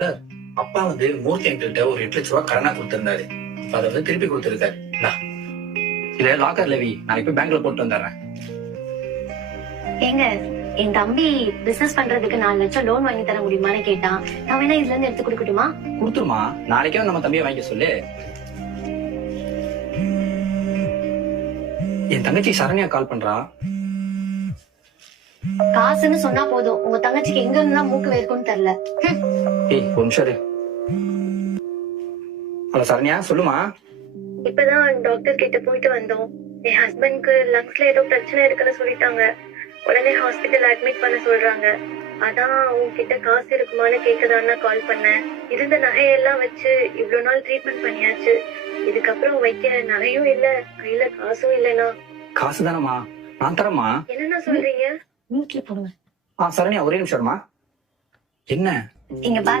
Sir, அப்பா மூர்த்தி என்கிட்ட ஒரு 8 லட்ச ரூபாய் கடனா கொடுத்திருந்தாரு. அதை திருப்பி கொடுத்திருக்காரு. இத லாக்கர்ல வை, நான் இப்ப பேங்க்ல போட்டு வந்துடுறேன். ஏங்க, என் தம்பி பிசினஸ் பண்றதுக்கு 4 லட்சம் லோன் வாங்கி தர முடியுமான்னு கேட்டான். நான் வேணா இதுல இருந்து எடுத்து கொடுக்கட்டுமா? கொடுத்துருமா, நாளைக்கே நம்ம தம்பியை வாங்கிக்க சொல்லு. என் தங்கச்சி சரண்யா கால் பண்றா. காசுன்னு சொன்னா போதும், உங்க தங்கச்சிக்கு எங்க இருந்தா மூக்கு வேர்க்கும்னு தெரியல. ஏய், ஒரு நிமிஷம் இரு. ஹலோ சரண்யா, சொல்லுமா. இப்பதான் டாக்டர் கிட்ட போயிட்டு வந்தோம். என் ஹஸ்பண்ட்க்கு லங்ஸ்ல ஏதோ பிரச்சனை இருக்குன்னு சொல்லிட்டாங்க. உடனே ஹாஸ்பிட்டல் அட்மிட் பண்ண சொல்றாங்க. அதான் உன்கிட்ட காசு இருக்குமான்னு கேட்கதான்னு கால் பண்ணேன். இருந்த நகையெல்லாம் வச்சு இவ்வளவு நாள் ட்ரீட்மெண்ட் பண்ணியாச்சு. இதுக்கப்புறம் வைக்க நகையும் இல்ல, கையில காசும் இல்லைனா. காசு தானம்மா, நான் தரமா. என்னன்னா சொல்றீங்க? சரண்யா ஒரே நிமிஷம்மா. என்ன இங்க பாருங்க.